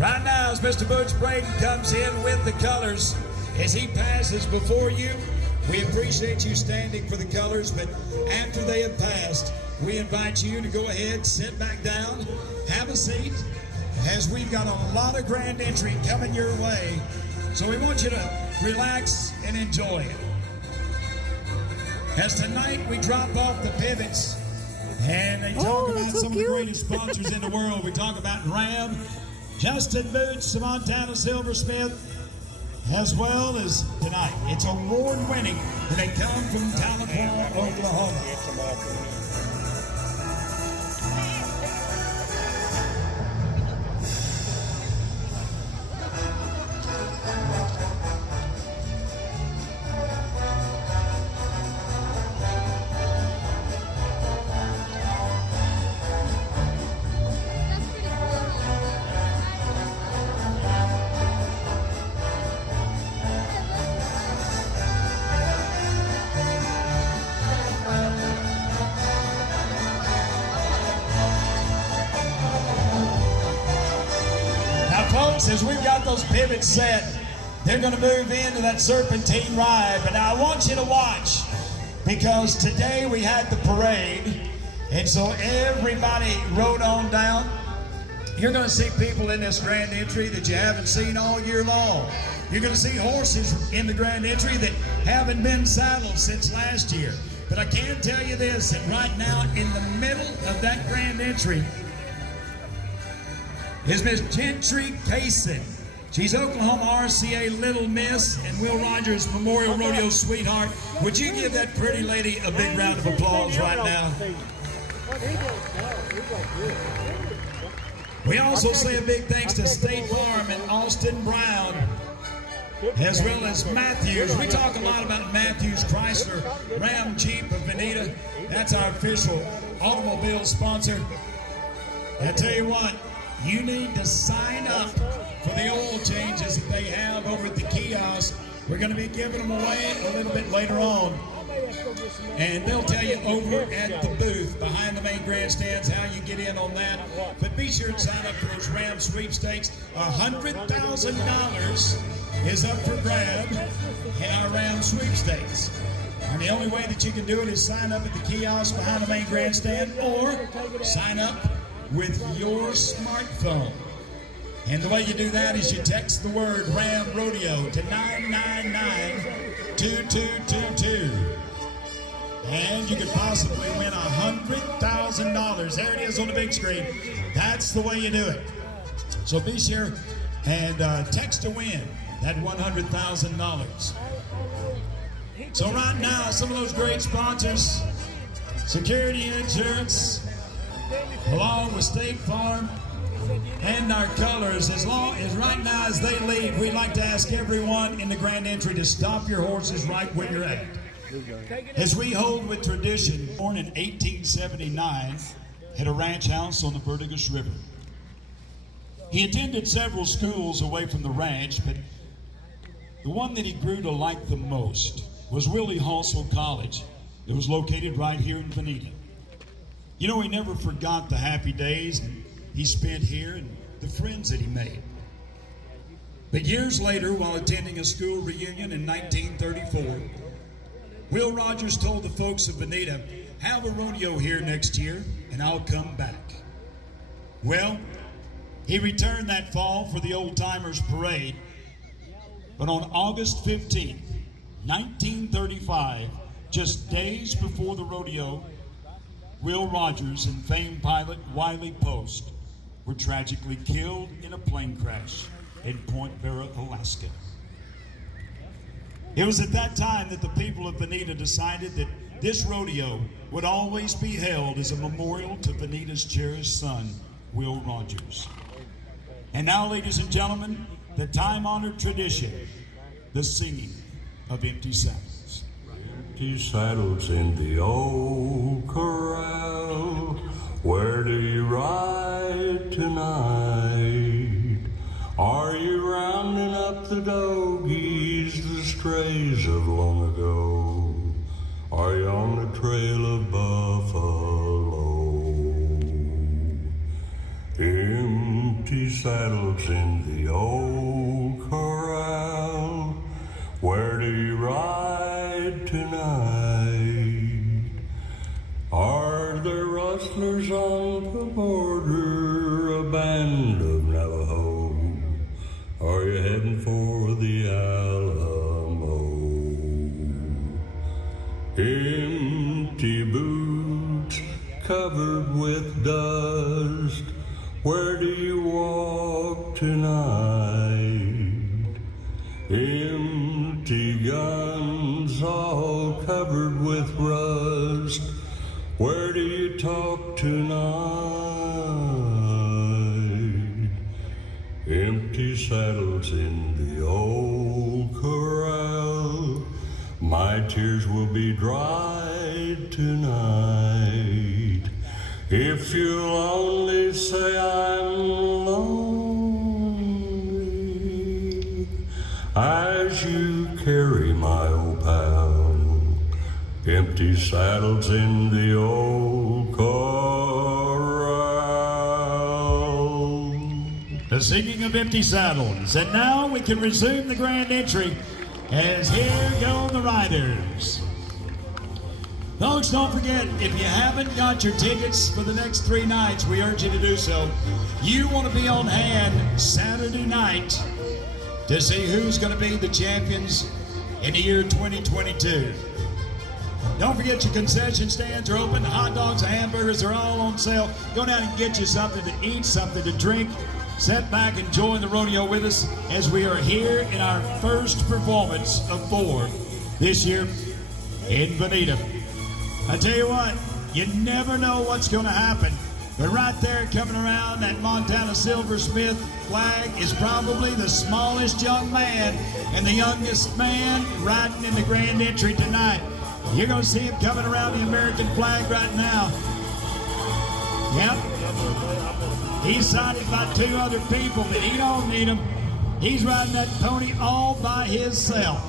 Right now, as Mr. Butch Braden comes in with the colors, as he passes before you, we appreciate you standing for the colors, but after they have passed, we invite you to go ahead, sit back down, have a seat, as we've got a lot of grand entry coming your way. So we want you to relax and enjoy it. As tonight we drop off the pivots, and they talk about some of the greatest sponsors in the world. We talk about Ram, Justin Boots, Montana Silversmith, as well as tonight. It's award-winning, and they come from Tahlequah, Oklahoma. Folks, as we've got those pivots set, they're going to move into that serpentine ride. But now I want you to watch, because today we had the parade, and so everybody rode on down. You're going to see people in this grand entry that you haven't seen all year long. You're going to see horses in the grand entry that haven't been saddled since last year. But I can tell you this, that right now in the middle of that grand entry is Miss Gentry Kaysen. She's Oklahoma RCA Little Miss and Will Rogers Memorial Rodeo Sweetheart. Would you give that pretty lady a big round of applause right now? We also say a big thanks to State Farm and Austin Brown, as well as Matthews. We talk a lot about Matthews Chrysler Ram Jeep of Vinita. That's our official automobile sponsor. I tell you what, you need to sign up for the oil changes that they have over at the kiosk. We're going to be giving them away a little bit later on. And they'll tell you over at the booth behind the main grandstands how you get in on that. But be sure to sign up for those Ram sweepstakes. $100,000 is up for grab in our Ram sweepstakes. And the only way that you can do it is sign up at the kiosk behind the main grandstand, or sign up with your smartphone. And the way you do that is you text the word Ram Rodeo to 999-2222. And you could possibly win $100,000. There it is on the big screen. That's the way you do it. So be sure and text to win that $100,000. So right now, some of those great sponsors, Security Insurance, along with State Farm and our colors, as long as right now as they leave, we'd like to ask everyone in the grand entry to stop your horses right where you're at. As we hold with tradition, born in 1879 at a ranch house on the Verdigris River. He attended several schools away from the ranch, but the one that he grew to like the most was Willie Halsell College. It was located right here in Vinita. You know, he never forgot the happy days he spent here and the friends that he made. But years later, while attending a school reunion in 1934, Will Rogers told the folks of Vinita, "Have a rodeo here next year and I'll come back." Well, he returned that fall for the Old Timers Parade, but on August 15th, 1935, just days before the rodeo, Will Rogers and famed pilot Wiley Post were tragically killed in a plane crash in Point Vera, Alaska. It was at that time that the people of Vinita decided that this rodeo would always be held as a memorial to Vinita's cherished son, Will Rogers. And now, ladies and gentlemen, the time-honored tradition, the singing of empty saddles. Empty saddles in the old corral. Where do you ride tonight? Are you rounding up the dogies, the strays of long ago? Are you on the trail of buffalo? Empty saddles in the old corral. Where do you ride tonight? Are there rustlers on the border, a band of Navajo? Are you heading for the Alamo? Empty boots covered with dust, where do you walk tonight? Empty guns all covered with rust, where do you talk tonight? Empty saddles in the old corral, my tears will be dried tonight. If you'll only say I'm lonely, as you carry my old pal, empty saddles in the old corral. The singing of empty saddles. And now we can resume the grand entry as here go the riders. Folks, don't forget, if you haven't got your tickets for the next 3 nights, we urge you to do so. You want to be on hand Saturday night to see who's going to be the champions in the year 2022. Don't forget your concession stands are open. Hot dogs and hamburgers are all on sale. Go down and get you something to eat, something to drink. Sit back and join the rodeo with us as we are here in our first performance of 4 this year in Vinita. I tell you what, you never know what's going to happen. But right there coming around that Montana Silversmith flag is probably the smallest young man and the youngest man riding in the grand entry tonight. You're going to see him coming around the American flag right now. Yep. He's sided by 2 other people, but he don't need them. He's riding that pony all by himself.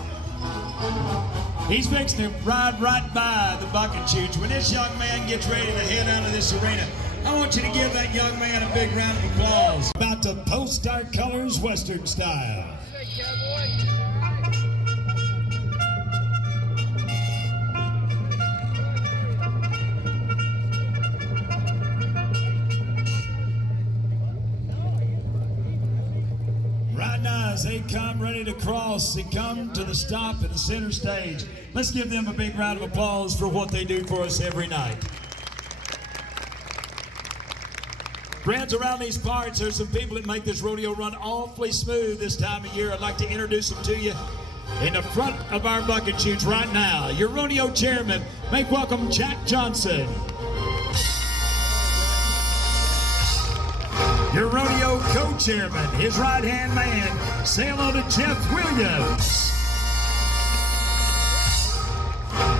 He's fixing to ride right by the bucket chutes. When this young man gets ready to head out of this arena, I want you to give that young man a big round of applause. About to post our colors Western style. Right now, as they come ready to cross, they come to the stop at the center stage. Let's give them a big round of applause for what they do for us every night. Friends, around these parts, there's some people that make this rodeo run awfully smooth this time of year. I'd like to introduce them to you in the front of our bucket chutes right now. Your rodeo chairman, make welcome Jack Johnson. Your rodeo co-chairman, his right-hand man, say hello to Jeff Williams.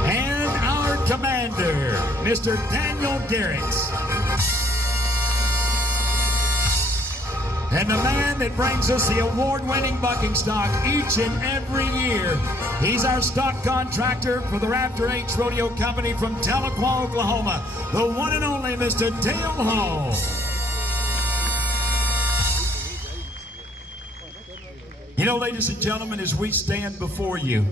And our commander, Mr. Daniel Garrett. And the man that brings us the award-winning bucking stock each and every year. He's our stock contractor for the Raptor H Rodeo Company from Tahlequah, Oklahoma. The one and only Mr. Dale Hall. You know, ladies and gentlemen, as we stand before you,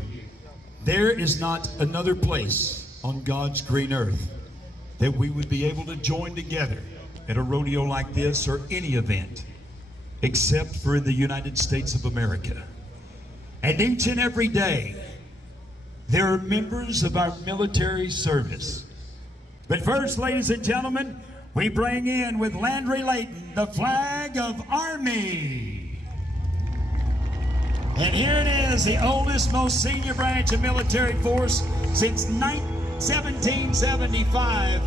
there is not another place on God's green earth that we would be able to join together at a rodeo like this or any event, except for in the United States of America. And each and every day, there are members of our military service. But first, ladies and gentlemen, we bring in with Landry Layton the flag of Army. And here it is, the oldest, most senior branch of military force since 1775.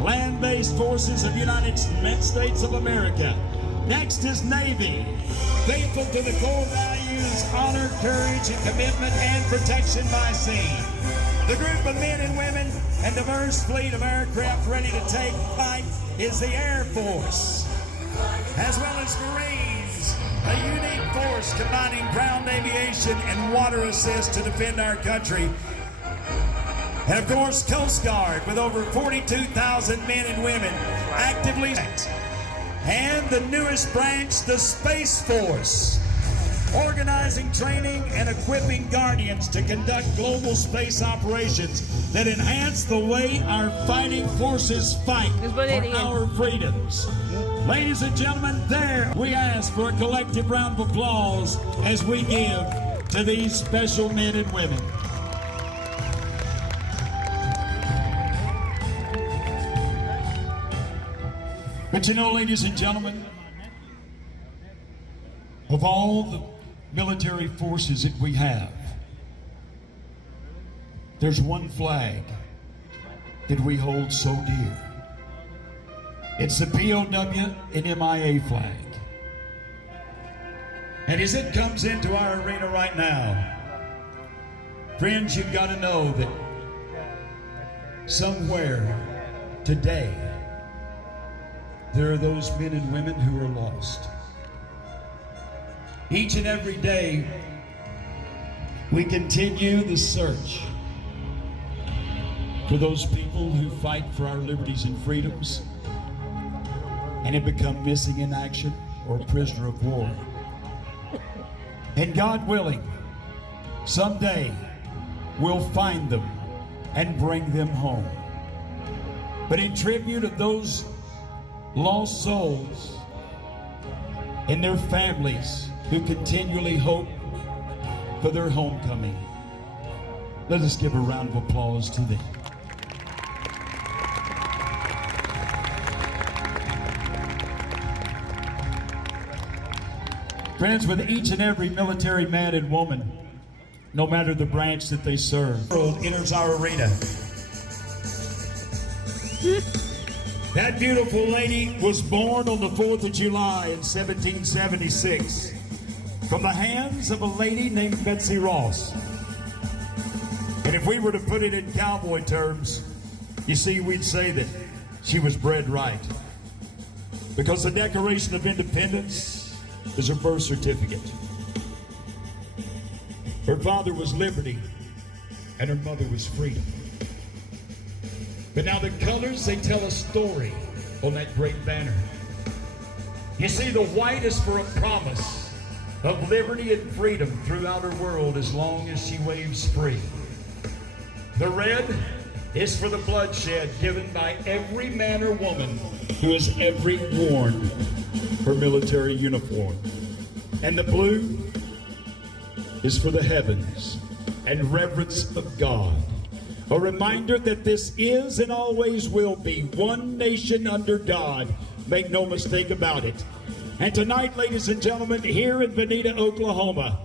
Land-based forces of the United States of America. Next is Navy, faithful to the core values, honor, courage, and commitment, and protection by sea. The group of men and women and diverse fleet of aircraft ready to take flight is the Air Force, as well as Marines, a unique force combining ground aviation and water assist to defend our country. And of course, Coast Guard with over 42,000 men and women actively. and the newest branch, the Space Force, organizing, training, and equipping Guardians to conduct global space operations that enhance the way our fighting forces fight for our freedoms. Ladies and gentlemen, there we ask for a collective round of applause as we give to these special men and women. But you know, ladies and gentlemen, of all the military forces that we have, there's one flag that we hold so dear. It's the POW and MIA flag. And as it comes into our arena right now, friends, you've got to know that somewhere today, there are those men and women who are lost. Each and every day, we continue the search for those people who fight for our liberties and freedoms and have become missing in action or prisoner of war. And God willing, someday we'll find them and bring them home. But in tribute of those lost souls and their families who continually hope for their homecoming, let us give a round of applause to them. Friends, with each and every military man and woman, no matter the branch that they serve, the world enters our arena. That beautiful lady was born on the 4th of July in 1776 from the hands of a lady named Betsy Ross. And if we were to put it in cowboy terms, you see, we'd say that she was bred right. Because the Declaration of Independence is her birth certificate. Her father was liberty, and her mother was freedom. But now the colors, they tell a story on that great banner. You see, the white is for a promise of liberty and freedom throughout her world as long as she waves free. The red is for the bloodshed given by every man or woman who has ever worn her military uniform. And the blue is for the heavens and reverence of God. A reminder that this is and always will be one nation under God. Make no mistake about it. And tonight, ladies and gentlemen, here in Vinita, Oklahoma,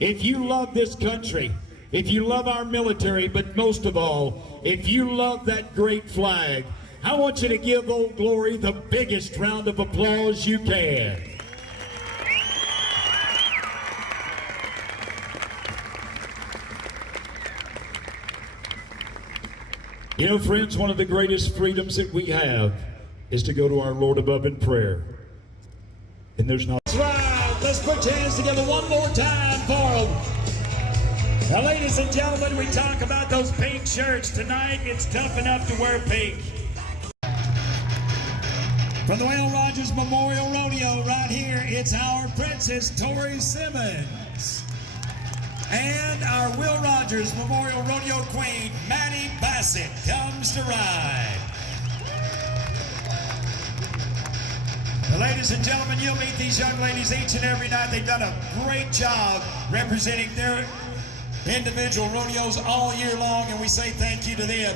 if you love this country, if you love our military, but most of all, if you love that great flag, I want you to give Old Glory the biggest round of applause you can. You know, friends, one of the greatest freedoms that we have is to go to our Lord above in prayer. And there's not... That's right. Let's put your hands together one more time for them. Now, ladies and gentlemen, we talk about those pink shirts. Tonight, it's tough enough to wear pink. From the Will Rogers Memorial Rodeo right here, it's our Princess Tori Simmons. And our Will Rogers Memorial Rodeo Queen, Maddie Bassett, comes to ride. Now, ladies and gentlemen, you'll meet these young ladies each and every night. They've done a great job representing their individual rodeos all year long, and we say thank you to them.